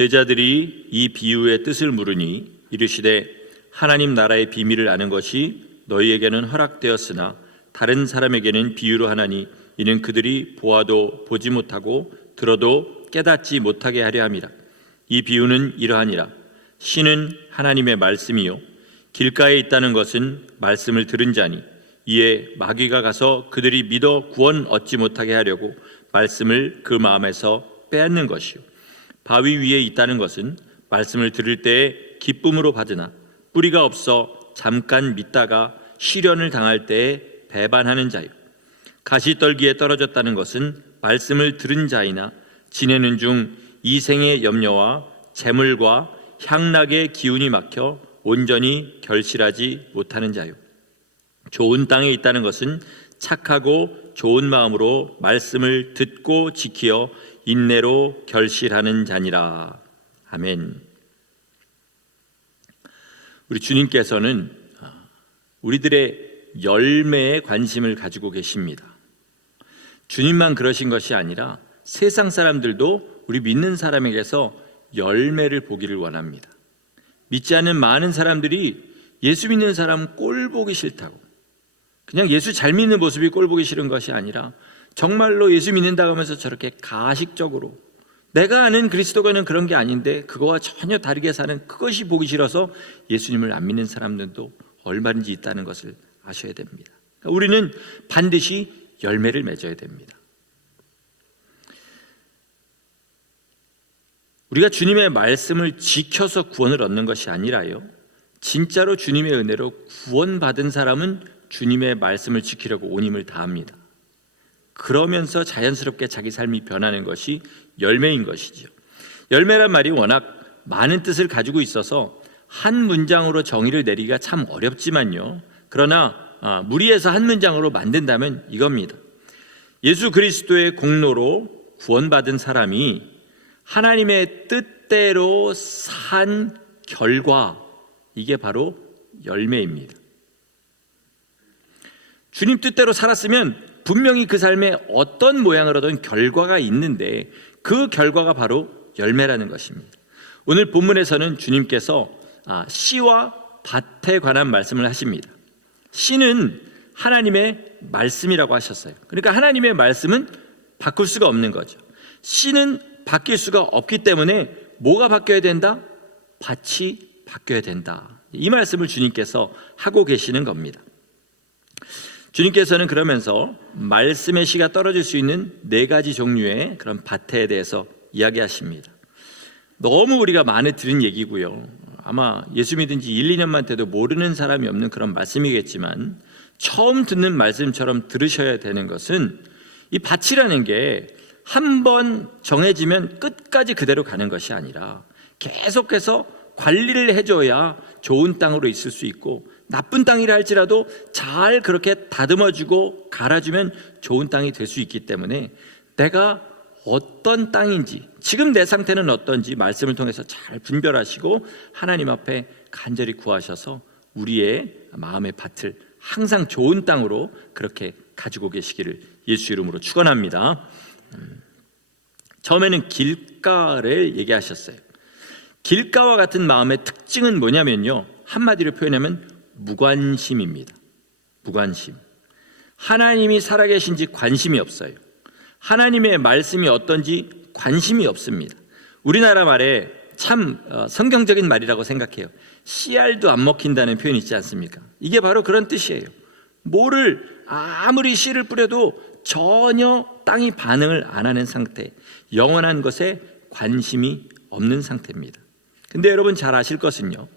제자들이 이 비유의 뜻을 물으니 이르시되 하나님 나라의 비밀을 아는 것이 너희에게는 허락되었으나 다른 사람에게는 비유로 하나니 이는 그들이 보아도 보지 못하고 들어도 깨닫지 못하게 하려 함이라. 이 비유는 이러하니라. 신은 하나님의 말씀이요 길가에 있다는 것은 말씀을 들은 자니 이에 마귀가 가서 그들이 믿어 구원 얻지 못하게 하려고 말씀을 그 마음에서 빼앗는 것이요 바위 위에 있다는 것은 말씀을 들을 때에 기쁨으로 받으나 뿌리가 없어 잠깐 믿다가 시련을 당할 때에 배반하는 자요 가시떨기에 떨어졌다는 것은 말씀을 들은 자이나 지내는 중 이생의 염려와 재물과 향락의 기운이 막혀 온전히 결실하지 못하는 자요 좋은 땅에 있다는 것은 착하고 좋은 마음으로 말씀을 듣고 지키어 인내로 결실하는 자니라. 아멘. 우리 주님께서는 우리들의 열매에 관심을 가지고 계십니다. 주님만 그러신 것이 아니라 세상 사람들도 우리 믿는 사람에게서 열매를 보기를 원합니다. 믿지 않는 많은 사람들이 예수 믿는 사람 꼴 보기 싫다고, 그냥 예수 잘 믿는 모습이 꼴 보기 싫은 것이 아니라 정말로 예수 믿는다고 하면서 저렇게 가식적으로 내가 아는 그리스도가는 그런 게 아닌데 그거와 전혀 다르게 사는 그것이 보기 싫어서 예수님을 안 믿는 사람들도 얼마든지 있다는 것을 아셔야 됩니다. 우리는 반드시 열매를 맺어야 됩니다. 우리가 주님의 말씀을 지켜서 구원을 얻는 것이 아니라요, 진짜로 주님의 은혜로 구원받은 사람은 주님의 말씀을 지키려고 온 힘을 다합니다. 그러면서 자연스럽게 자기 삶이 변하는 것이 열매인 것이죠. 열매란 말이 워낙 많은 뜻을 가지고 있어서 한 문장으로 정의를 내리기가 참 어렵지만요, 그러나 무리해서 한 문장으로 만든다면 이겁니다. 예수 그리스도의 공로로 구원받은 사람이 하나님의 뜻대로 산 결과, 이게 바로 열매입니다. 주님 뜻대로 살았으면 분명히 그 삶에 어떤 모양을 얻은 결과가 있는데 그 결과가 바로 열매라는 것입니다. 오늘 본문에서는 주님께서 씨와 밭에 관한 말씀을 하십니다. 씨는 하나님의 말씀이라고 하셨어요. 그러니까 하나님의 말씀은 바꿀 수가 없는 거죠. 씨는 바뀔 수가 없기 때문에 뭐가 바뀌어야 된다? 밭이 바뀌어야 된다. 이 말씀을 주님께서 하고 계시는 겁니다. 주님께서는 그러면서 말씀의 씨가 떨어질 수 있는 4가지 종류의 그런 밭에 대해서 이야기하십니다. 너무 우리가 많이 들은 얘기고요, 아마 예수 믿은 지 1, 2년만 돼도 모르는 사람이 없는 그런 말씀이겠지만 처음 듣는 말씀처럼 들으셔야 되는 것은 이 밭이라는 게 한 번 정해지면 끝까지 그대로 가는 것이 아니라 계속해서 관리를 해줘야 좋은 땅으로 있을 수 있고, 나쁜 땅이라 할지라도 잘 그렇게 다듬어주고 갈아주면 좋은 땅이 될 수 있기 때문에 내가 어떤 땅인지, 지금 내 상태는 어떤지 말씀을 통해서 잘 분별하시고 하나님 앞에 간절히 구하셔서 우리의 마음의 밭을 항상 좋은 땅으로 그렇게 가지고 계시기를 예수 이름으로 축원합니다. 처음에는 길가를 얘기하셨어요. 길가와 같은 마음의 특징은 뭐냐면요, 한마디로 표현하면 무관심입니다. 무관심. 하나님이 살아계신지 관심이 없어요. 하나님의 말씀이 어떤지 관심이 없습니다. 우리나라 말에 참 성경적인 말이라고 생각해요. 씨알도 안 먹힌다는 표현이 있지 않습니까? 이게 바로 그런 뜻이에요. 뭐를 아무리 씨를 뿌려도 전혀 땅이 반응을 안 하는 상태, 영원한 것에 관심이 없는 상태입니다. 근데 여러분 잘 아실 것은요,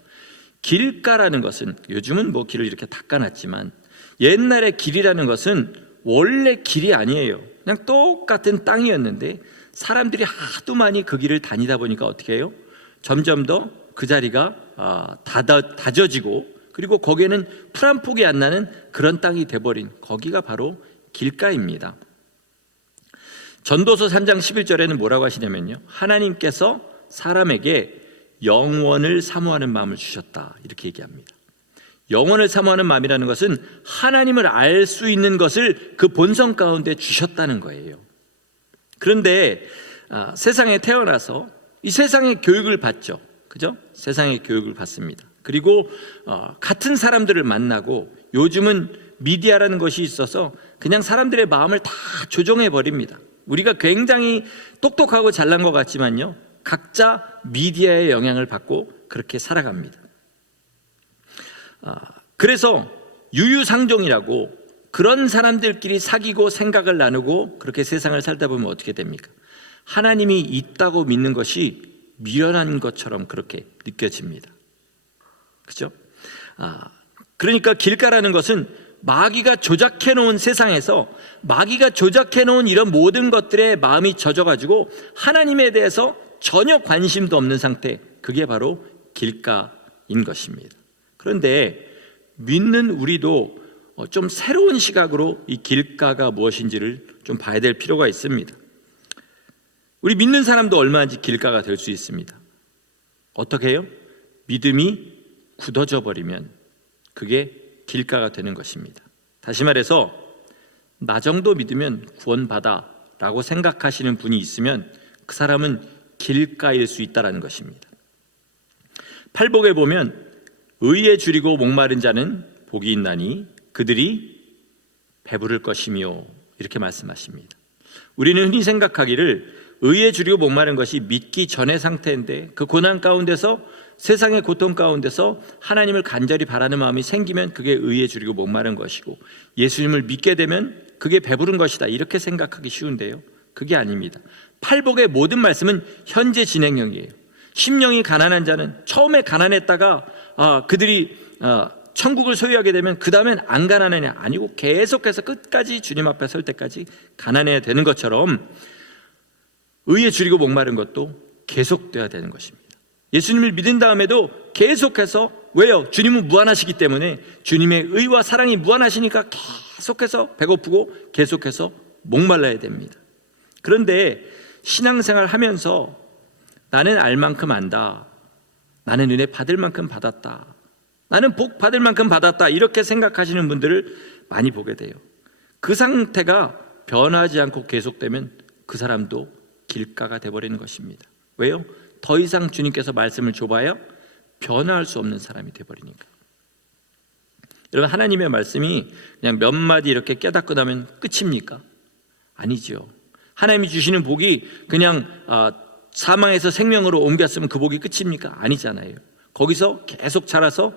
길가라는 것은, 요즘은 뭐 길을 이렇게 닦아놨지만 옛날에 길이라는 것은 원래 길이 아니에요. 그냥 똑같은 땅이었는데 사람들이 하도 많이 그 길을 다니다 보니까 어떻게 해요? 점점 더 그 자리가 다져지고, 그리고 거기에는 풀 한 폭이 안 나는 그런 땅이 돼버린, 거기가 바로 길가입니다. 전도서 3장 11절에는 뭐라고 하시냐면요, 하나님께서 사람에게 영원을 사모하는 마음을 주셨다, 이렇게 얘기합니다. 영원을 사모하는 마음이라는 것은 하나님을 알 수 있는 것을 그 본성 가운데 주셨다는 거예요. 그런데 세상에 태어나서 이 세상의 교육을 받죠. 그죠? 세상의 교육을 받습니다. 그리고 같은 사람들을 만나고, 요즘은 미디어라는 것이 있어서 그냥 사람들의 마음을 다 조종해 버립니다. 우리가 굉장히 똑똑하고 잘난 것 같지만요, 각자 미디어의 영향을 받고 그렇게 살아갑니다. 그래서 유유상종이라고, 그런 사람들끼리 사귀고 생각을 나누고 그렇게 세상을 살다 보면 어떻게 됩니까? 하나님이 있다고 믿는 것이 미련한 것처럼 그렇게 느껴집니다. 그렇죠? 그러니까 길가라는 것은 마귀가 조작해 놓은 세상에서, 마귀가 조작해 놓은 이런 모든 것들에 마음이 젖어가지고 하나님에 대해서 전혀 관심도 없는 상태, 그게 바로 길가인 것입니다. 그런데 믿는 우리도 좀 새로운 시각으로 이 길가가 무엇인지를 좀 봐야 될 필요가 있습니다. 우리 믿는 사람도 얼마든지 길가가 될 수 있습니다. 어떻게 해요? 믿음이 굳어져 버리면 그게 길가가 되는 것입니다. 다시 말해서, 나 정도 믿으면 구원받아 라고 생각하시는 분이 있으면 그 사람은 길가일 수 있다는 것입니다. 팔복에 보면 의에 줄이고 목마른 자는 복이 있나니 그들이 배부를 것이며, 이렇게 말씀하십니다. 우리는 흔히 생각하기를 의에 줄이고 목마른 것이 믿기 전의 상태인데, 그 고난 가운데서, 세상의 고통 가운데서 하나님을 간절히 바라는 마음이 생기면 그게 의에 줄이고 목마른 것이고, 예수님을 믿게 되면 그게 배부른 것이다, 이렇게 생각하기 쉬운데요, 그게 아닙니다. 팔복의 모든 말씀은 현재 진행형이에요. 심령이 가난한 자는, 처음에 가난했다가 그들이 천국을 소유하게 되면 그 다음엔 안 가난하냐? 아니고 계속해서 끝까지 주님 앞에 설 때까지 가난해야 되는 것처럼, 의에 줄이고 목마른 것도 계속돼야 되는 것입니다. 예수님을 믿은 다음에도 계속해서, 왜요? 주님은 무한하시기 때문에, 주님의 의와 사랑이 무한하시니까 계속해서 배고프고 계속해서 목말라야 됩니다. 그런데 신앙생활 하면서 나는 알 만큼 안다, 나는 은혜 받을 만큼 받았다, 나는 복 받을 만큼 받았다, 이렇게 생각하시는 분들을 많이 보게 돼요. 그 상태가 변하지 않고 계속되면 그 사람도 길가가 되어버리는 것입니다. 왜요? 더 이상 주님께서 말씀을 줘봐야 변화할 수 없는 사람이 되어버리니까. 여러분, 하나님의 말씀이 그냥 몇 마디 이렇게 깨닫고 나면 끝입니까? 아니죠. 하나님이 주시는 복이 그냥 사망에서 생명으로 옮겼으면 그 복이 끝입니까? 아니잖아요. 거기서 계속 자라서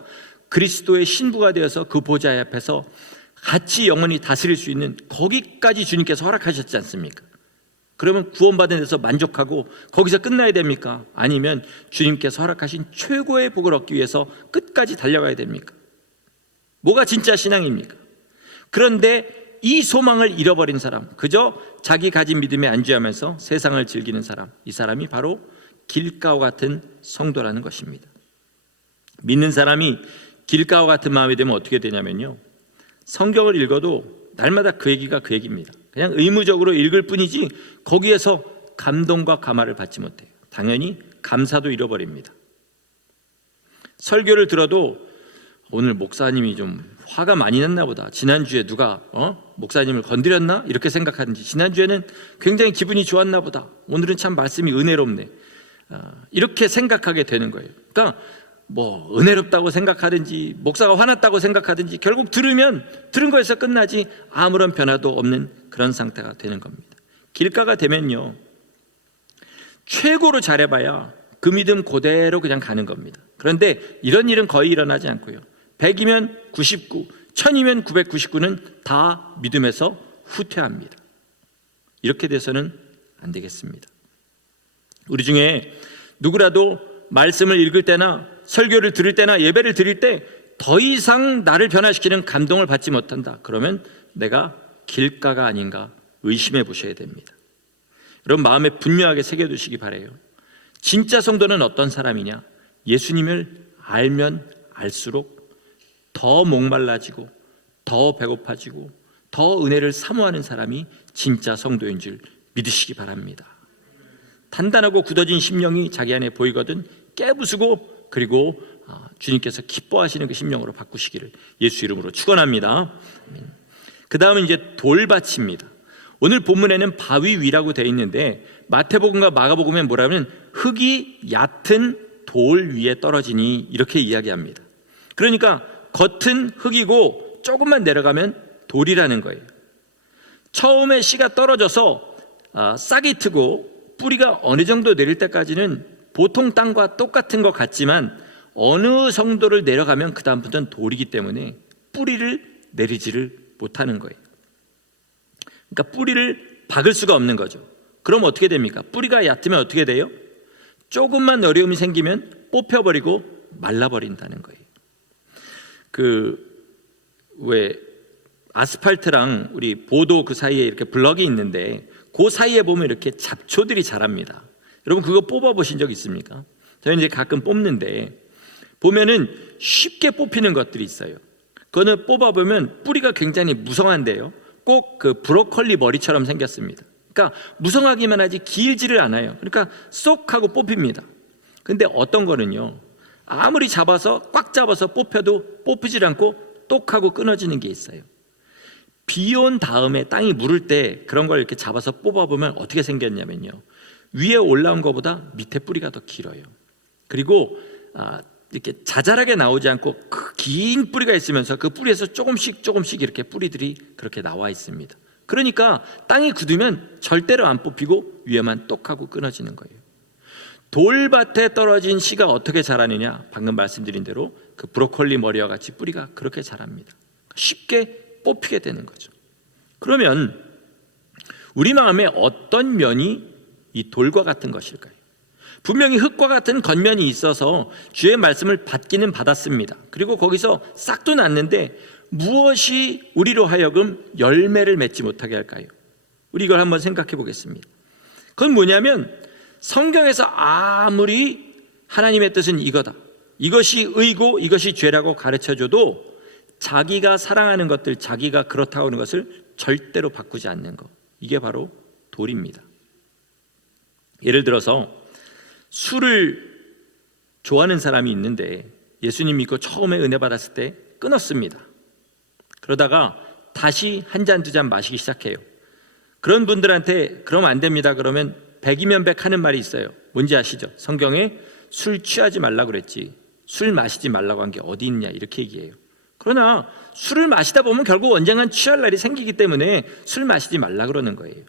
그리스도의 신부가 되어서 그 보좌 앞에서 같이 영원히 다스릴 수 있는, 거기까지 주님께서 허락하셨지 않습니까? 그러면 구원받은 데서 만족하고 거기서 끝나야 됩니까? 아니면 주님께서 허락하신 최고의 복을 얻기 위해서 끝까지 달려가야 됩니까? 뭐가 진짜 신앙입니까? 그런데 이 소망을 잃어버린 사람, 그저 자기 가진 믿음에 안주하면서 세상을 즐기는 사람, 이 사람이 바로 길가와 같은 성도라는 것입니다. 믿는 사람이 길가와 같은 마음이 되면 어떻게 되냐면요, 성경을 읽어도 날마다 그 얘기가 그 얘기입니다. 그냥 의무적으로 읽을 뿐이지 거기에서 감동과 감화를 받지 못해요. 당연히 감사도 잃어버립니다. 설교를 들어도 오늘 목사님이 좀 화가 많이 났나 보다, 지난주에 누가 목사님을 건드렸나, 이렇게 생각하든지, 지난주에는 굉장히 기분이 좋았나 보다, 오늘은 참 말씀이 은혜롭네, 이렇게 생각하게 되는 거예요. 그러니까 뭐 은혜롭다고 생각하든지 목사가 화났다고 생각하든지 결국 들은 거에서 끝나지 아무런 변화도 없는 그런 상태가 되는 겁니다. 길가가 되면요, 최고로 잘해봐야 그 믿음 그대로 그냥 가는 겁니다. 그런데 이런 일은 거의 일어나지 않고요, 100이면 99, 1000이면 999는 다 믿음에서 후퇴합니다. 이렇게 돼서는 안 되겠습니다. 우리 중에 누구라도 말씀을 읽을 때나 설교를 들을 때나 예배를 드릴 때 더 이상 나를 변화시키는 감동을 받지 못한다, 그러면 내가 길가가 아닌가 의심해 보셔야 됩니다. 여러분, 마음에 분명하게 새겨두시기 바라요. 진짜 성도는 어떤 사람이냐? 예수님을 알면 알수록 더 목말라지고 더 배고파지고 더 은혜를 사모하는 사람이 진짜 성도인 줄 믿으시기 바랍니다. 단단하고 굳어진 심령이 자기 안에 보이거든 깨부수고, 그리고 주님께서 기뻐하시는 그 심령으로 바꾸시기를 예수 이름으로 축원합니다. 그 다음은 이제 돌밭입니다. 오늘 본문에는 바위 위라고 되어 있는데 마태복음과 마가복음에 뭐라면 흙이 얕은 돌 위에 떨어지니 이렇게 이야기합니다. 그러니까 겉은 흙이고 조금만 내려가면 돌이라는 거예요. 처음에 씨가 떨어져서 싹이 트고 뿌리가 어느 정도 내릴 때까지는 보통 땅과 똑같은 것 같지만 어느 정도를 내려가면 그 다음부터는 돌이기 때문에 뿌리를 내리지를 못하는 거예요. 그러니까 뿌리를 박을 수가 없는 거죠. 그럼 어떻게 됩니까? 뿌리가 얕으면 어떻게 돼요? 조금만 어려움이 생기면 뽑혀버리고 말라버린다는 거예요. 왜 아스팔트랑 우리 보도 그 사이에 이렇게 블럭이 있는데 그 사이에 보면 이렇게 잡초들이 자랍니다. 여러분 그거 뽑아보신 적 있습니까? 저는 이제 가끔 뽑는데 보면은 쉽게 뽑히는 것들이 있어요. 그거는 뽑아보면 뿌리가 굉장히 무성한데요, 꼭 그 브로콜리 머리처럼 생겼습니다. 그러니까 무성하기만 하지 길지를 않아요. 그러니까 쏙 하고 뽑힙니다. 근데 어떤 거는요, 아무리 잡아서 꽉 잡아서 뽑혀도 뽑히질 않고 똑 하고 끊어지는 게 있어요. 비 온 다음에 땅이 무를 때 그런 걸 이렇게 잡아서 뽑아보면 어떻게 생겼냐면요, 위에 올라온 것보다 밑에 뿌리가 더 길어요. 그리고 이렇게 자잘하게 나오지 않고 그 긴 뿌리가 있으면서 그 뿌리에서 조금씩 이렇게 뿌리들이 그렇게 나와 있습니다. 그러니까 땅이 굳으면 절대로 안 뽑히고 위에만 똑 하고 끊어지는 거예요. 돌밭에 떨어진 씨가 어떻게 자라느냐, 방금 말씀드린 대로 그 브로콜리 머리와 같이 뿌리가 그렇게 자랍니다. 쉽게 뽑히게 되는 거죠. 그러면 우리 마음에 어떤 면이 이 돌과 같은 것일까요? 분명히 흙과 같은 겉면이 있어서 주의 말씀을 받기는 받았습니다. 그리고 거기서 싹도 났는데 무엇이 우리로 하여금 열매를 맺지 못하게 할까요? 우리 이걸 한번 생각해 보겠습니다. 그건 뭐냐면 성경에서 아무리 하나님의 뜻은 이거다, 이것이 의고 이것이 죄라고 가르쳐줘도 자기가 사랑하는 것들, 자기가 그렇다고 하는 것을 절대로 바꾸지 않는 것, 이게 바로 돌입니다. 예를 들어서 술을 좋아하는 사람이 있는데 예수님 믿고 처음에 은혜 받았을 때 끊었습니다. 그러다가 다시 한 잔 두 잔 마시기 시작해요. 그런 분들한테 그러면 안 됩니다 그러면 백이면 백 하는 말이 있어요. 뭔지 아시죠? 성경에 술 취하지 말라고 그랬지 술 마시지 말라고 한 게 어디 있냐, 이렇게 얘기해요. 그러나 술을 마시다 보면 결국 언젠간 취할 날이 생기기 때문에 술 마시지 말라 그러는 거예요.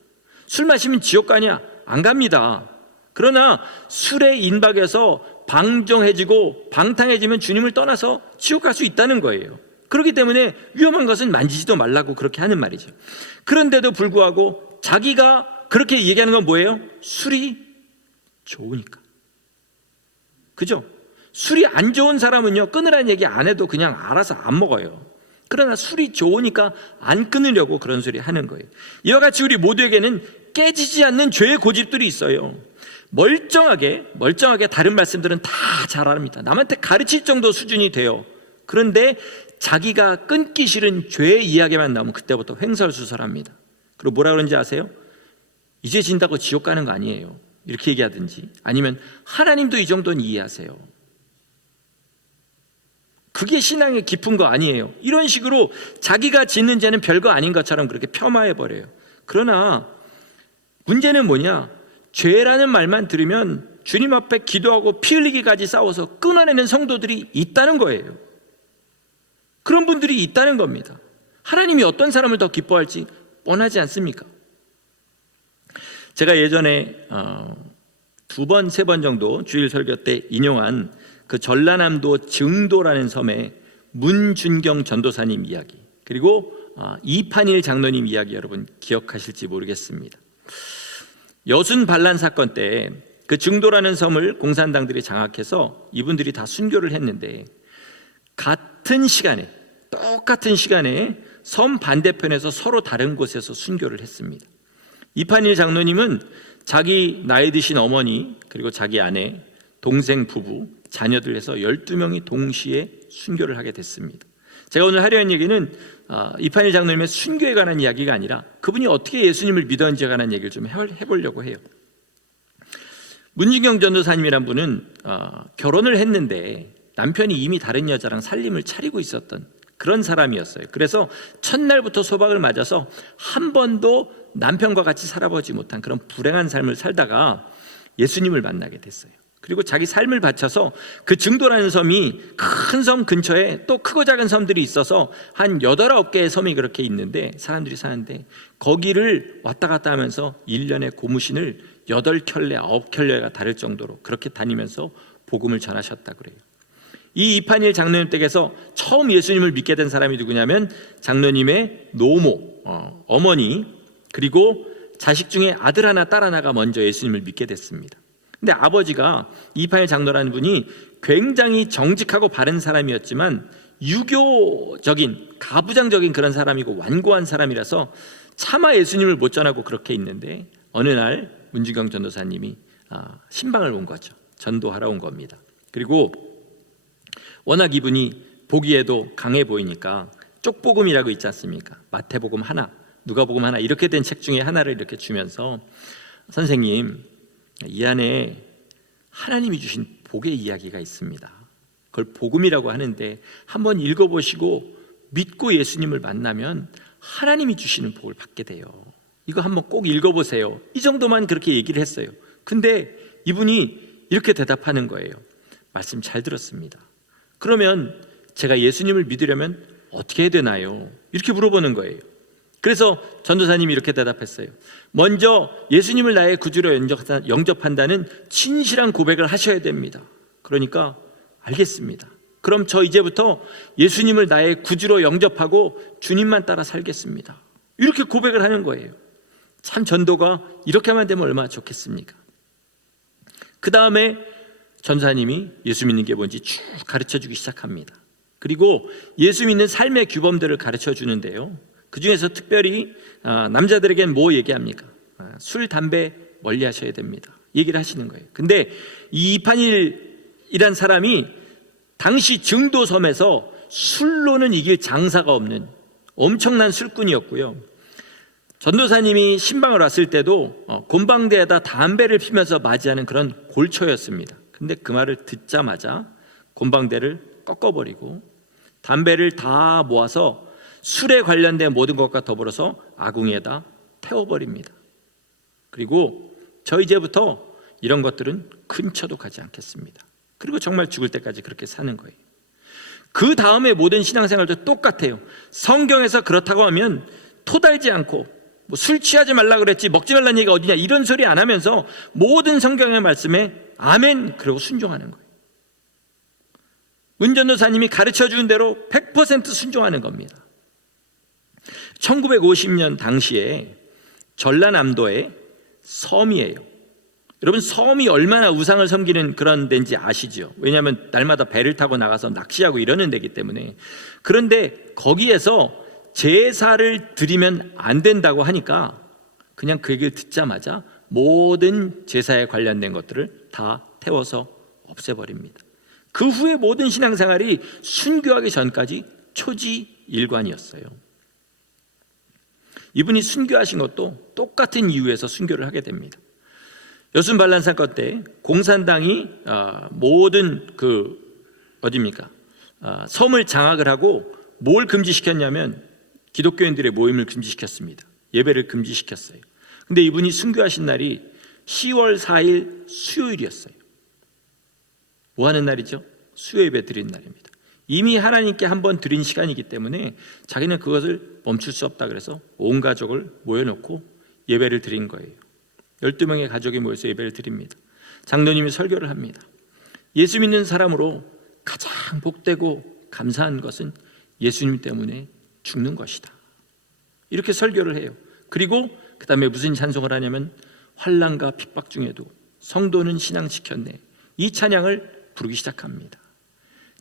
술 마시면 지옥 가냐? 안 갑니다. 그러나 술에 인박해서 방종해지고 방탕해지면 주님을 떠나서 지옥 갈 수 있다는 거예요. 그렇기 때문에 위험한 것은 만지지도 말라고 그렇게 하는 말이죠. 그런데도 불구하고 자기가 그렇게 얘기하는 건 뭐예요? 술이 좋으니까. 그죠? 술이 안 좋은 사람은요, 끊으라는 얘기 안 해도 그냥 알아서 안 먹어요. 그러나 술이 좋으니까 안 끊으려고 그런 소리 하는 거예요. 이와 같이 우리 모두에게는 깨지지 않는 죄의 고집들이 있어요. 멀쩡하게 다른 말씀들은 다 잘합니다. 남한테 가르칠 정도 수준이 돼요. 그런데 자기가 끊기 싫은 죄의 이야기만 나오면 그때부터 횡설수설합니다. 그리고 뭐라 그런지 아세요? 이제 진다고 지옥 가는 거 아니에요, 이렇게 얘기하든지, 아니면 하나님도 이 정도는 이해하세요, 그게 신앙의 깊은 거 아니에요, 이런 식으로 자기가 짓는 죄는 별거 아닌 것처럼 그렇게 폄하해버려요. 그러나 문제는 뭐냐, 죄라는 말만 들으면 주님 앞에 기도하고 피 흘리기까지 싸워서 끊어내는 성도들이 있다는 거예요. 그런 분들이 있다는 겁니다. 하나님이 어떤 사람을 더 기뻐할지 뻔하지 않습니까? 제가 예전에 2번, 3번 정도 주일 설교 때 인용한 그 전라남도 증도라는 섬의 문준경 전도사님 이야기, 그리고 이판일 장로님 이야기 여러분 기억하실지 모르겠습니다. 여순 반란 사건 때 그 증도라는 섬을 공산당들이 장악해서 이분들이 다 순교를 했는데 똑같은 시간에 섬 반대편에서 서로 다른 곳에서 순교를 했습니다. 이판일 장로님은 자기 나이 드신 어머니, 그리고 자기 아내, 동생 부부, 자녀들 해서 12명이 동시에 순교를 하게 됐습니다. 제가 오늘 하려는 얘기는 이판일 장로님의 순교에 관한 이야기가 아니라 그분이 어떻게 예수님을 믿었는지에 관한 얘기를 좀 해보려고 해요. 문진경 전도사님이란 분은 결혼을 했는데 남편이 이미 다른 여자랑 살림을 차리고 있었던 그런 사람이었어요. 그래서 첫날부터 소박을 맞아서 한 번도 남편과 같이 살아보지 못한 그런 불행한 삶을 살다가 예수님을 만나게 됐어요. 그리고 자기 삶을 바쳐서 그 증도라는 섬이 큰 섬 근처에 또 크고 작은 섬들이 있어서 한 8, 9개의 섬이 그렇게 있는데 사람들이 사는데 거기를 왔다 갔다 하면서 1년에 고무신을 8켤레, 9켤레가 다를 정도로 그렇게 다니면서 복음을 전하셨다 그래요. 이 이판일 장로님 댁에서 처음 예수님을 믿게 된 사람이 누구냐면 장로님의 노모, 어머니, 그리고 자식 중에 아들 하나 딸 하나가 먼저 예수님을 믿게 됐습니다. 근데 아버지가 이판일 장로라는 분이 굉장히 정직하고 바른 사람이었지만 유교적인 가부장적인 그런 사람이고 완고한 사람이라서 차마 예수님을 못 전하고 그렇게 있는데 어느 날 문주경 전도사님이 신방을 온 거죠. 전도하러 온 겁니다. 그리고 워낙 이분이 보기에도 강해 보이니까 쪽복음이라고 있지 않습니까? 마태복음 하나, 누가복음 하나 이렇게 된 책 중에 하나를 이렇게 주면서 선생님, 이 안에 하나님이 주신 복의 이야기가 있습니다. 그걸 복음이라고 하는데 한번 읽어보시고 믿고 예수님을 만나면 하나님이 주시는 복을 받게 돼요. 이거 한번 꼭 읽어보세요. 이 정도만 그렇게 얘기를 했어요. 근데 이분이 이렇게 대답하는 거예요. 말씀 잘 들었습니다. 그러면 제가 예수님을 믿으려면 어떻게 해야 되나요? 이렇게 물어보는 거예요. 그래서 전도사님이 이렇게 대답했어요. 먼저 예수님을 나의 구주로 영접한다는 진실한 고백을 하셔야 됩니다. 그러니까 알겠습니다. 그럼 저 이제부터 예수님을 나의 구주로 영접하고 주님만 따라 살겠습니다. 이렇게 고백을 하는 거예요. 참 전도가 이렇게만 되면 얼마나 좋겠습니까? 그 다음에 전사님이 예수 믿는 게 뭔지 쭉 가르쳐주기 시작합니다. 그리고 예수 믿는 삶의 규범들을 가르쳐 주는데요, 그 중에서 특별히 남자들에게는 뭐 얘기합니까? 술, 담배 멀리 하셔야 됩니다. 얘기를 하시는 거예요. 근데 이 이판일이란 사람이 당시 증도섬에서 술로는 이길 장사가 없는 엄청난 술꾼이었고요. 전도사님이 신방을 왔을 때도 곤방대에다 담배를 피면서 맞이하는 그런 골초였습니다. 근데 그 말을 듣자마자 곤방대를 꺾어버리고 담배를 다 모아서 술에 관련된 모든 것과 더불어서 아궁이에다 태워버립니다. 그리고 저 이제부터 이런 것들은 근처도 가지 않겠습니다. 그리고 정말 죽을 때까지 그렇게 사는 거예요. 그 다음에 모든 신앙생활도 똑같아요. 성경에서 그렇다고 하면 토달지 않고 술 취하지 말라 그랬지 먹지 말라는 얘기가 어디냐 이런 소리 안 하면서 모든 성경의 말씀에 아멘 그러고 순종하는 거예요. 문전도사님이 가르쳐주는 대로 100% 순종하는 겁니다. 1950년 당시에 전라남도의 섬이에요. 여러분, 섬이 얼마나 우상을 섬기는 그런 데인지 아시죠? 왜냐하면 날마다 배를 타고 나가서 낚시하고 이러는 데이기 때문에. 그런데 거기에서 제사를 드리면 안 된다고 하니까 그냥 그 얘기를 듣자마자 모든 제사에 관련된 것들을 다 태워서 없애버립니다. 그 후에 모든 신앙생활이 순교하기 전까지 초지일관이었어요. 이분이 순교하신 것도 똑같은 이유에서 순교를 하게 됩니다. 여순반란 사건 때 공산당이 모든 섬을 장악을 하고 뭘 금지시켰냐면 기독교인들의 모임을 금지시켰습니다. 예배를 금지시켰어요. 근데 이분이 순교하신 날이 10월 4일 수요일이었어요. 뭐 하는 날이죠? 수요 예배 드리는 날입니다. 이미 하나님께 한번 드린 시간이기 때문에 자기는 그것을 멈출 수 없다 그래서 온 가족을 모여놓고 예배를 드린 거예요. 12명의 가족이 모여서 예배를 드립니다. 장로님이 설교를 합니다. 예수 믿는 사람으로 가장 복되고 감사한 것은 예수님 때문에 죽는 것이다. 이렇게 설교를 해요. 그리고 그 다음에 무슨 찬송을 하냐면 환난과 핍박 중에도 성도는 신앙 지켰네. 이 찬양을 부르기 시작합니다.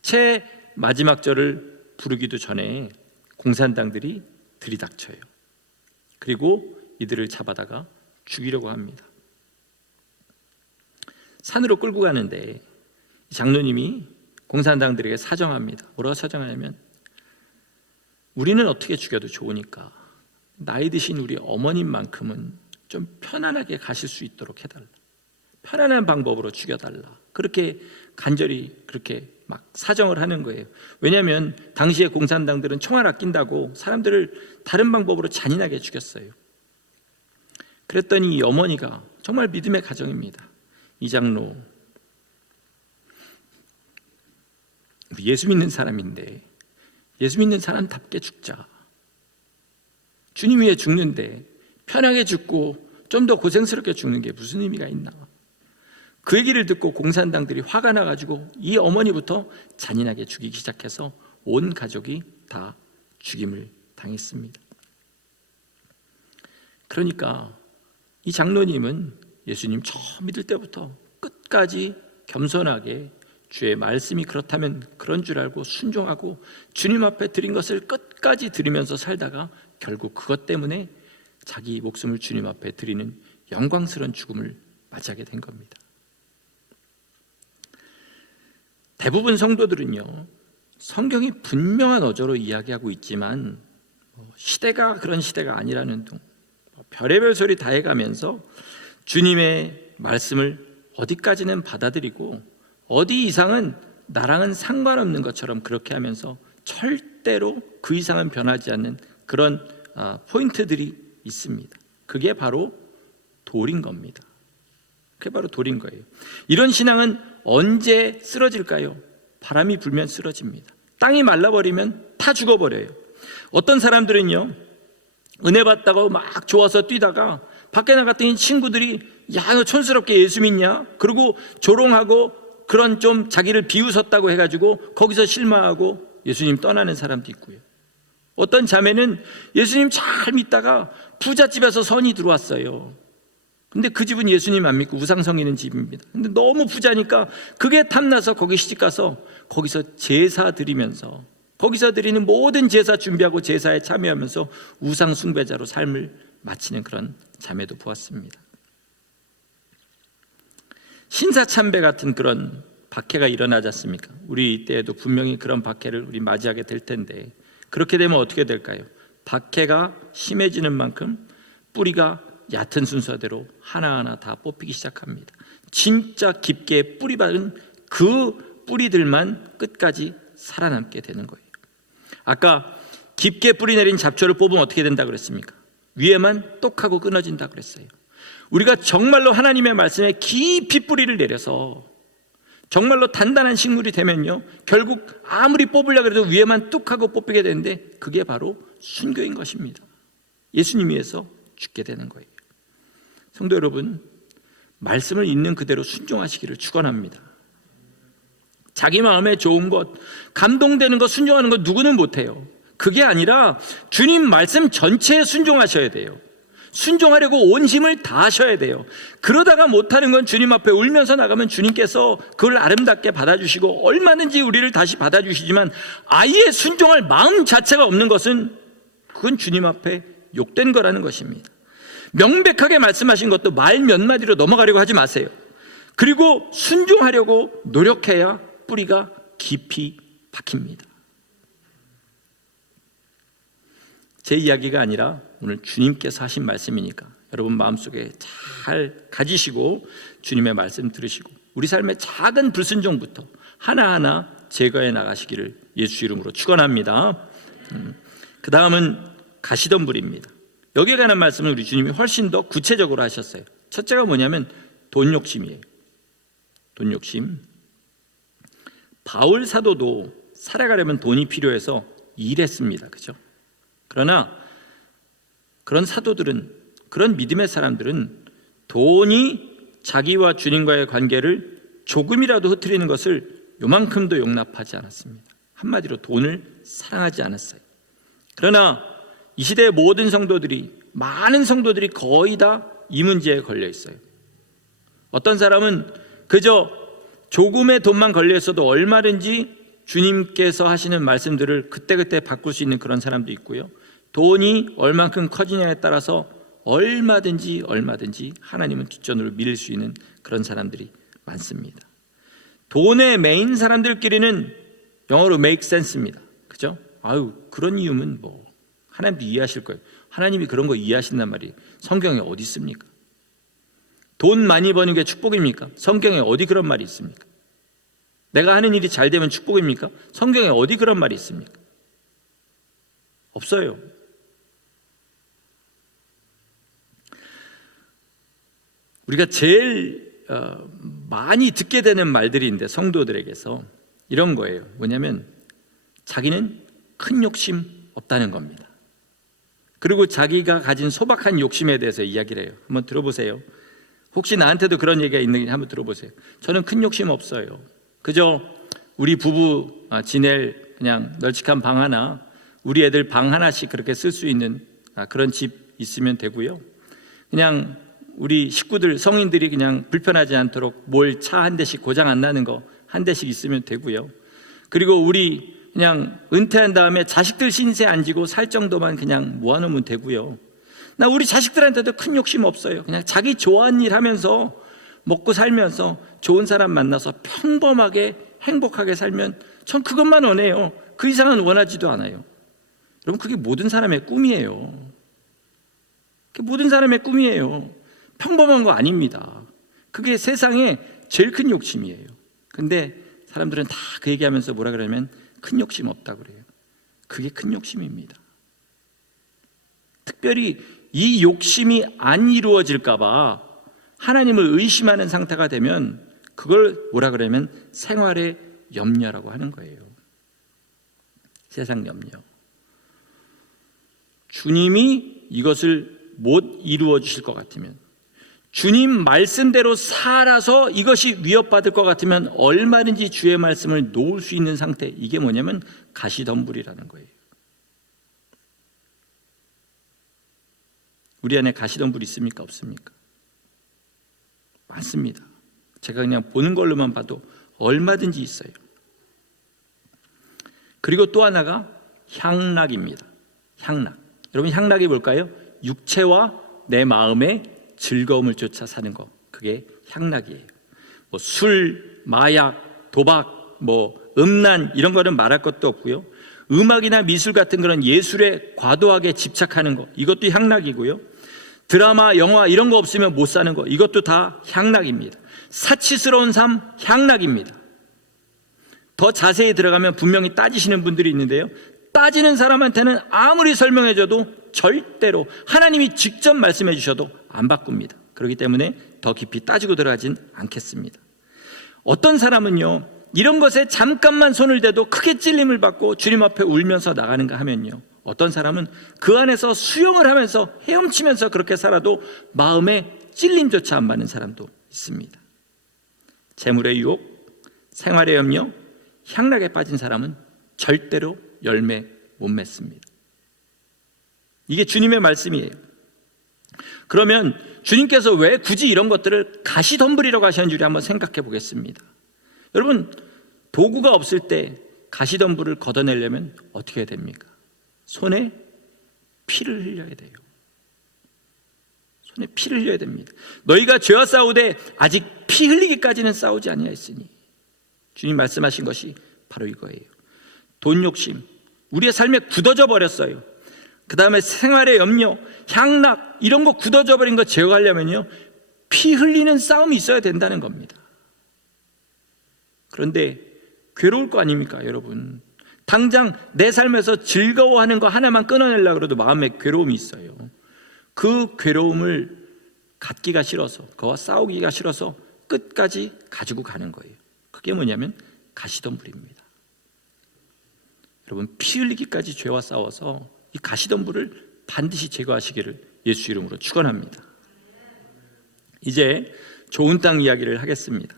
채 마지막 절을 부르기도 전에 공산당들이 들이닥쳐요. 그리고 이들을 잡아다가 죽이려고 합니다. 산으로 끌고 가는데 장로님이 공산당들에게 사정합니다. 뭐라고 사정하냐면 우리는 어떻게 죽여도 좋으니까 나이 드신 우리 어머님만큼은 좀 편안하게 가실 수 있도록 해달라. 편안한 방법으로 죽여달라. 그렇게 간절히 그렇게 막 사정을 하는 거예요. 왜냐하면 당시에 공산당들은 총알 아낀다고 사람들을 다른 방법으로 잔인하게 죽였어요. 그랬더니 이 어머니가 정말 믿음의 가정입니다. 이 장로, 예수 믿는 사람인데 예수 믿는 사람답게 죽자. 주님 위해 죽는데 편하게 죽고 좀 더 고생스럽게 죽는 게 무슨 의미가 있나. 그 얘기를 듣고 공산당들이 화가 나가지고 이 어머니부터 잔인하게 죽이기 시작해서 온 가족이 다 죽임을 당했습니다. 그러니까 이 장로님은 예수님 처음 믿을 때부터 끝까지 겸손하게 주의 말씀이 그렇다면 그런 줄 알고 순종하고 주님 앞에 드린 것을 끝까지 드리면서 살다가 결국 그것 때문에 자기 목숨을 주님 앞에 드리는 영광스러운 죽음을 맞이하게 된 겁니다. 대부분 성도들은요, 성경이 분명한 어조로 이야기하고 있지만 시대가 그런 시대가 아니라는 둥, 별의별 소리 다 해가면서 주님의 말씀을 어디까지는 받아들이고 어디 이상은 나랑은 상관없는 것처럼 그렇게 하면서 절대로 그 이상은 변하지 않는 그런 포인트들이 있습니다. 그게 바로 돌인 겁니다. 그게 바로 돌인 거예요. 이런 신앙은 언제 쓰러질까요? 바람이 불면 쓰러집니다. 땅이 말라버리면 타 죽어버려요. 어떤 사람들은요, 은혜 받다가 막 좋아서 뛰다가 밖에 나갔더니 친구들이 야, 너 촌스럽게 예수 믿냐? 그리고 조롱하고 그런 좀 자기를 비웃었다고 해가지고 거기서 실망하고 예수님 떠나는 사람도 있고요. 어떤 자매는 예수님 잘 믿다가 부잣집에서 선이 들어왔어요. 근데 그 집은 예수님 안 믿고 우상성 있는 집입니다. 근데 너무 부자니까 그게 탐나서 거기 시집가서 거기서 제사 드리면서 거기서 드리는 모든 제사 준비하고 제사에 참여하면서 우상 숭배자로 삶을 마치는 그런 자매도 보았습니다. 신사참배 같은 그런 박해가 일어나지 않습니까? 우리 이때에도 분명히 그런 박해를 우리 맞이하게 될 텐데, 그렇게 되면 어떻게 될까요? 박해가 심해지는 만큼 뿌리가 얕은 순서대로 하나하나 다 뽑히기 시작합니다. 진짜 깊게 뿌리 박은 그 뿌리들만 끝까지 살아남게 되는 거예요. 아까 깊게 뿌리 내린 잡초를 뽑으면 어떻게 된다 그랬습니까? 위에만 똑하고 끊어진다 그랬어요. 우리가 정말로 하나님의 말씀에 깊이 뿌리를 내려서 정말로 단단한 식물이 되면요, 결국 아무리 뽑으려고 해도 위에만 뚝하고 뽑히게 되는데 그게 바로 순교인 것입니다. 예수님 위해서 죽게 되는 거예요. 성도 여러분, 말씀을 있는 그대로 순종하시기를 축원합니다. 자기 마음에 좋은 것, 감동되는 것, 순종하는 것 누구는 못해요. 그게 아니라 주님 말씀 전체에 순종하셔야 돼요. 순종하려고 온 힘을 다하셔야 돼요. 그러다가 못하는 건 주님 앞에 울면서 나가면 주님께서 그걸 아름답게 받아주시고 얼마든지 우리를 다시 받아주시지만, 아예 순종할 마음 자체가 없는 것은 그건 주님 앞에 욕된 거라는 것입니다. 명백하게 말씀하신 것도 말 몇 마디로 넘어가려고 하지 마세요. 그리고 순종하려고 노력해야 뿌리가 깊이 박힙니다. 제 이야기가 아니라 오늘 주님께서 하신 말씀이니까 여러분 마음속에 잘 가지시고 주님의 말씀 들으시고 우리 삶의 작은 불순종부터 하나하나 제거해 나가시기를 예수 이름으로 축원합니다. 그 다음은 가시덤불입니다. 여기에 관한 말씀을 우리 주님이 훨씬 더 구체적으로 하셨어요. 첫째가 뭐냐면 돈 욕심이에요. 돈 욕심. 바울 사도도 살아가려면 돈이 필요해서 일했습니다. 그죠? 그러나 그런 사도들은, 그런 믿음의 사람들은 돈이 자기와 주님과의 관계를 조금이라도 흐트리는 것을 요만큼도 용납하지 않았습니다. 한마디로 돈을 사랑하지 않았어요. 그러나 이 시대의 모든 성도들이, 많은 성도들이 거의 다 이 문제에 걸려 있어요. 어떤 사람은 그저 조금의 돈만 걸려 있어도 얼마든지 주님께서 하시는 말씀들을 그때그때 바꿀 수 있는 그런 사람도 있고요, 돈이 얼만큼 커지냐에 따라서 얼마든지 하나님은 뒷전으로 밀릴 수 있는 그런 사람들이 많습니다. 돈에 매인 사람들끼리는 영어로 make sense입니다. 그죠? 그런 이유는 뭐 하나님도 이해하실 거예요. 하나님이 그런 거 이해하신단 말이에요. 성경에 어디 있습니까? 돈 많이 버는 게 축복입니까? 성경에 어디 그런 말이 있습니까? 내가 하는 일이 잘 되면 축복입니까? 성경에 어디 그런 말이 있습니까? 없어요. 우리가 제일 많이 듣게 되는 말들인데 성도들에게서 이런 거예요. 뭐냐면 자기는 큰 욕심 없다는 겁니다. 그리고 자기가 가진 소박한 욕심에 대해서 이야기를 해요. 한번 들어보세요. 혹시 나한테도 그런 얘기가 있는지 한번 들어보세요. 저는 큰 욕심 없어요. 그저 우리 부부 지낼 그냥 널찍한 방 하나, 우리 애들 방 하나씩 그렇게 쓸 수 있는 그런 집 있으면 되고요. 그냥 우리 식구들, 성인들이 그냥 불편하지 않도록 뭘 차 한 대씩 고장 안 나는 거 한 대씩 있으면 되고요. 그리고 우리 그냥 은퇴한 다음에 자식들 신세 안 지고 살 정도만 그냥 모아놓으면 되고요. 나 우리 자식들한테도 큰 욕심 없어요. 그냥 자기 좋아하는 일 하면서 먹고 살면서 좋은 사람 만나서 평범하게 행복하게 살면 전 그것만 원해요. 그 이상은 원하지도 않아요. 여러분, 그게 모든 사람의 꿈이에요. 그게 모든 사람의 꿈이에요. 평범한 거 아닙니다. 그게 세상에 제일 큰 욕심이에요. 근데 사람들은 다 그 얘기하면서 뭐라 그러냐면 큰 욕심 없다고 그래요. 그게 큰 욕심입니다. 특별히 이 욕심이 안 이루어질까 봐 하나님을 의심하는 상태가 되면 그걸 뭐라 그러냐면 생활의 염려라고 하는 거예요. 세상 염려. 주님이 이것을 못 이루어 주실 것 같으면, 주님 말씀대로 살아서 이것이 위협받을 것 같으면 얼마든지 주의 말씀을 놓을 수 있는 상태, 이게 뭐냐면 가시덤불이라는 거예요. 우리 안에 가시덤불 있습니까? 없습니까? 많습니다. 제가 그냥 보는 걸로만 봐도 얼마든지 있어요. 그리고 또 하나가 향락입니다. 향락. 여러분, 향락이 뭘까요? 육체와 내 마음의 즐거움을 쫓아 사는 거, 그게 향락이에요. 뭐 술, 마약, 도박, 음란 이런 거는 말할 것도 없고요. 음악이나 미술 같은 그런 예술에 과도하게 집착하는 거, 이것도 향락이고요. 드라마, 영화 이런 거 없으면 못 사는 거, 이것도 다 향락입니다. 사치스러운 삶, 향락입니다. 더 자세히 들어가면 분명히 따지시는 분들이 있는데요, 따지는 사람한테는 아무리 설명해줘도 절대로 하나님이 직접 말씀해 주셔도 안 바꿉니다. 그렇기 때문에 더 깊이 따지고 들어가진 않겠습니다. 어떤 사람은요, 이런 것에 잠깐만 손을 대도 크게 찔림을 받고 주님 앞에 울면서 나가는가 하면요, 어떤 사람은 그 안에서 수용을 하면서 헤엄치면서 그렇게 살아도 마음에 찔림조차 안 받는 사람도 있습니다. 재물의 유혹, 생활의 염려, 향락에 빠진 사람은 절대로 열매 못 맺습니다. 이게 주님의 말씀이에요. 그러면 주님께서 왜 굳이 이런 것들을 가시덤불이라고 하시는 줄 한번 생각해 보겠습니다. 여러분, 도구가 없을 때 가시덤불을 걷어내려면 어떻게 해야 됩니까? 손에 피를 흘려야 돼요. 손에 피를 흘려야 됩니다. 너희가 죄와 싸우되 아직 피 흘리기까지는 싸우지 아니하였으니, 주님 말씀하신 것이 바로 이거예요. 돈 욕심, 우리의 삶에 굳어져 버렸어요. 그 다음에 생활의 염려, 향락 이런 거 굳어져 버린 거 제거하려면요, 피 흘리는 싸움이 있어야 된다는 겁니다. 그런데 괴로울 거 아닙니까, 여러분? 당장 내 삶에서 즐거워하는 거 하나만 끊어내려고 해도 마음에 괴로움이 있어요. 그 괴로움을 갖기가 싫어서, 그와 싸우기가 싫어서 끝까지 가지고 가는 거예요. 그게 뭐냐면 가시덤불입니다. 여러분, 피 흘리기까지 죄와 싸워서 이 가시덤불을 반드시 제거하시기를 예수 이름으로 축원합니다. 이제 좋은 땅 이야기를 하겠습니다.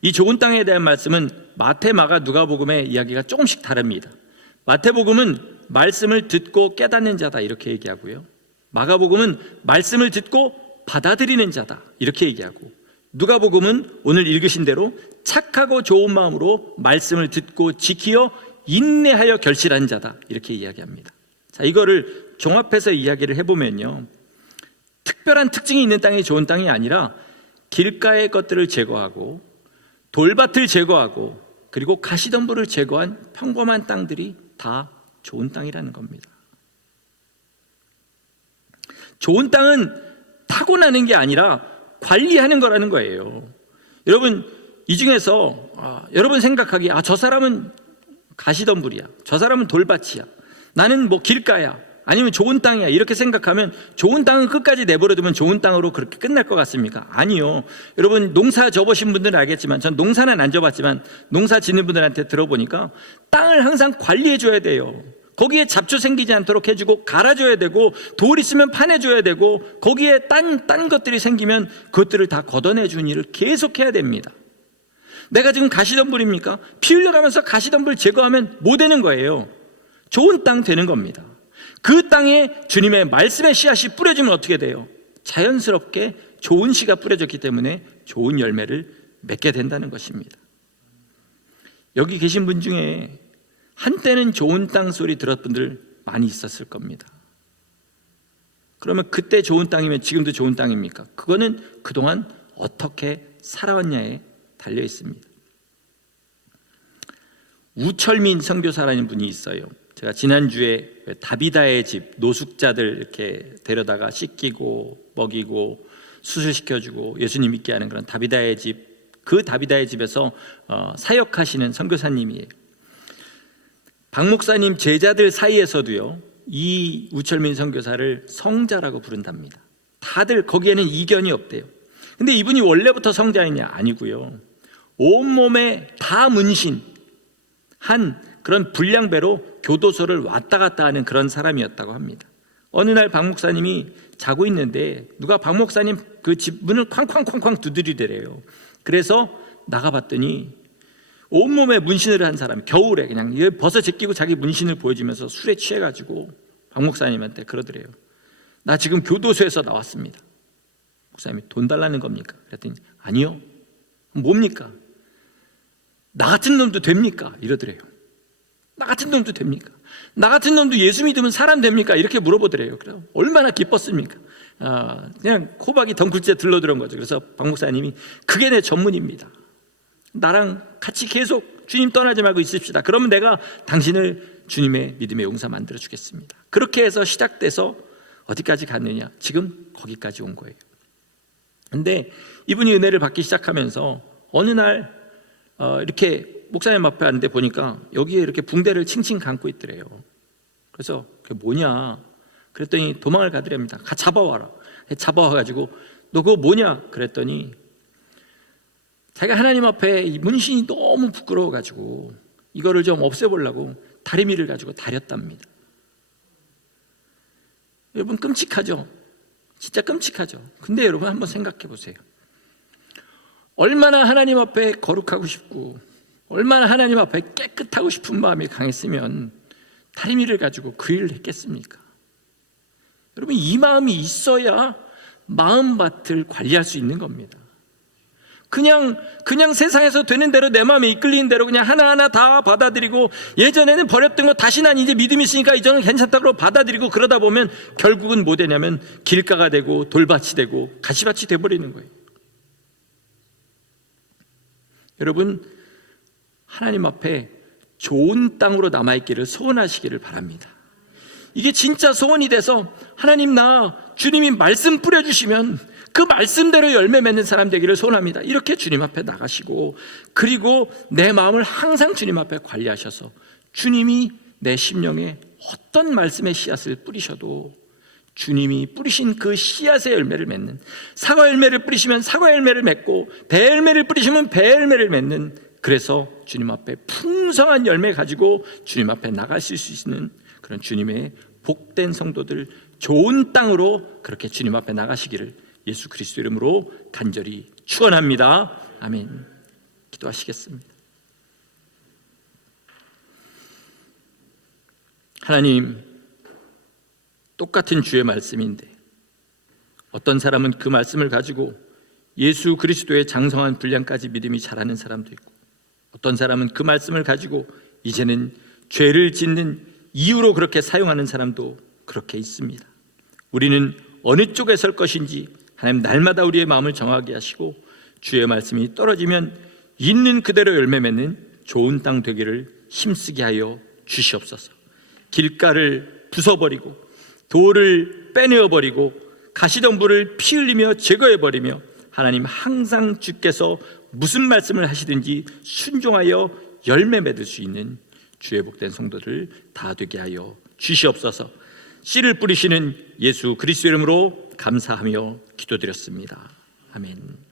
이 좋은 땅에 대한 말씀은 마태, 마가, 누가복음의 이야기가 조금씩 다릅니다. 마태복음은 말씀을 듣고 깨닫는 자다 이렇게 얘기하고요, 마가복음은 말씀을 듣고 받아들이는 자다 이렇게 얘기하고, 누가복음은 오늘 읽으신 대로 착하고 좋은 마음으로 말씀을 듣고 지키어 인내하여 결실한 자다 이렇게 이야기합니다. 자, 이거를 종합해서 이야기를 해보면요, 특별한 특징이 있는 땅이 좋은 땅이 아니라 길가의 것들을 제거하고 돌밭을 제거하고 그리고 가시덤불을 제거한 평범한 땅들이 다 좋은 땅이라는 겁니다. 좋은 땅은 타고나는 게 아니라 관리하는 거라는 거예요. 여러분, 이 중에서 여러분 생각하기에 저 사람은 가시덤불이야, 저 사람은 돌밭이야, 나는 길가야, 아니면 좋은 땅이야 이렇게 생각하면 좋은 땅은 끝까지 내버려두면 좋은 땅으로 그렇게 끝날 것 같습니까? 아니요. 여러분 농사 접으신 분들은 알겠지만, 전 농사는 안 접었지만 농사 짓는 분들한테 들어보니까 땅을 항상 관리해 줘야 돼요. 거기에 잡초 생기지 않도록 해주고 갈아줘야 되고, 돌 있으면 파내줘야 되고, 거기에 딴 것들이 생기면 그것들을 다 걷어내주는 일을 계속해야 됩니다. 내가 지금 가시덤불입니까? 피 흘려가면서 가시덤불 제거하면 못 되는 거예요. 좋은 땅 되는 겁니다. 그 땅에 주님의 말씀의 씨앗이 뿌려지면 어떻게 돼요? 자연스럽게 좋은 씨가 뿌려졌기 때문에 좋은 열매를 맺게 된다는 것입니다. 여기 계신 분 중에 한때는 좋은 땅 소리 들었던 분들 많이 있었을 겁니다. 그러면 그때 좋은 땅이면 지금도 좋은 땅입니까? 그거는 그동안 어떻게 살아왔냐에 달려 있습니다. 우철민 선교사라는 분이 있어요. 제가 지난주에 다비다의 집 노숙자들 이렇게 데려다가 씻기고 먹이고 수술시켜주고 예수님 믿게 하는 그런 다비다의 집, 그 다비다의 집에서 사역하시는 선교사님이에요. 박 목사님 제자들 사이에서도요, 이 우철민 선교사를 성자라고 부른답니다. 다들 거기에는 이견이 없대요. 근데 이분이 원래부터 성자이냐? 아니고요, 온몸에 다 문신한 그런 불량배로 교도소를 왔다 갔다 하는 그런 사람이었다고 합니다. 어느 날 박 목사님이 자고 있는데 누가 박 목사님 그 집 문을 쾅쾅쾅쾅 두드리더래요. 그래서 나가봤더니 온몸에 문신을 한 사람이 겨울에 그냥 벗어 제끼고 자기 문신을 보여주면서 술에 취해가지고 박 목사님한테 그러더래요. 나 지금 교도소에서 나왔습니다. 목사님이 돈 달라는 겁니까? 그랬더니 아니요. 뭡니까? 나 같은 놈도 됩니까? 이러더래요. 나 같은 놈도 됩니까? 나 같은 놈도 예수 믿으면 사람 됩니까? 이렇게 물어보더래요. 그래서 얼마나 기뻤습니까? 그냥 호박이 덩굴째 들러들은 거죠. 그래서 박 목사님이 그게 내 전문입니다. 나랑 같이 계속 주님 떠나지 말고 있읍시다. 그러면 내가 당신을 주님의 믿음의 용사 만들어 주겠습니다. 그렇게 해서 시작돼서 어디까지 갔느냐? 지금 거기까지 온 거예요. 근데 이분이 은혜를 받기 시작하면서 어느 날 이렇게 목사님 앞에 왔는데 보니까 여기에 이렇게 붕대를 칭칭 감고 있더래요. 그래서 그게 뭐냐? 그랬더니 도망을 가더랍니다. 잡아와라. 잡아와가지고 너 그거 뭐냐? 그랬더니 자기가 하나님 앞에 이 문신이 너무 부끄러워가지고 이거를 좀 없애보려고 다리미를 가지고 다렸답니다. 여러분 끔찍하죠? 진짜 끔찍하죠? 근데 여러분 한번 생각해 보세요. 얼마나 하나님 앞에 거룩하고 싶고 얼마나 하나님 앞에 깨끗하고 싶은 마음이 강했으면 다리미를 가지고 그 일을 했겠습니까? 여러분 이 마음이 있어야 마음밭을 관리할 수 있는 겁니다. 그냥 세상에서 되는 대로 내 마음에 이끌리는 대로 그냥 하나하나 다 받아들이고 예전에는 버렸던 거 다시 난 이제 믿음이 있으니까 이제는 괜찮다고 받아들이고 그러다 보면 결국은 뭐 되냐면 길가가 되고 돌밭이 되고 가시밭이 돼버리는 거예요. 여러분 하나님 앞에 좋은 땅으로 남아있기를 소원하시기를 바랍니다. 이게 진짜 소원이 돼서 하나님 나 주님이 말씀 뿌려주시면 그 말씀대로 열매 맺는 사람 되기를 소원합니다. 이렇게 주님 앞에 나가시고 그리고 내 마음을 항상 주님 앞에 관리하셔서 주님이 내 심령에 어떤 말씀의 씨앗을 뿌리셔도 주님이 뿌리신 그 씨앗의 열매를 맺는, 사과 열매를 뿌리시면 사과 열매를 맺고 배 열매를 뿌리시면 배 열매를 맺는, 그래서 주님 앞에 풍성한 열매 가지고 주님 앞에 나가실 수 있는 그런 주님의 복된 성도들, 좋은 땅으로 그렇게 주님 앞에 나가시기를 예수 그리스도 이름으로 간절히 축원합니다. 아멘. 기도하시겠습니다. 하나님, 똑같은 주의 말씀인데 어떤 사람은 그 말씀을 가지고 예수 그리스도의 장성한 분량까지 믿음이 자라는 사람도 있고, 어떤 사람은 그 말씀을 가지고 이제는 죄를 짓는 이유로 그렇게 사용하는 사람도 그렇게 있습니다. 우리는 어느 쪽에 설 것인지 하나님 날마다 우리의 마음을 정하게 하시고 주의 말씀이 떨어지면 있는 그대로 열매 맺는 좋은 땅 되기를 힘쓰게 하여 주시옵소서. 길가를 부숴버리고 돌을 빼내어버리고 가시덤불을 피 흘리며 제거해버리며 하나님 항상 주께서 무슨 말씀을 하시든지 순종하여 열매 맺을 수 있는 주의 복된 성도들 다 되게 하여 주시옵소서. 씨를 뿌리시는 예수 그리스도 이름으로 감사하며 기도드렸습니다. 아멘.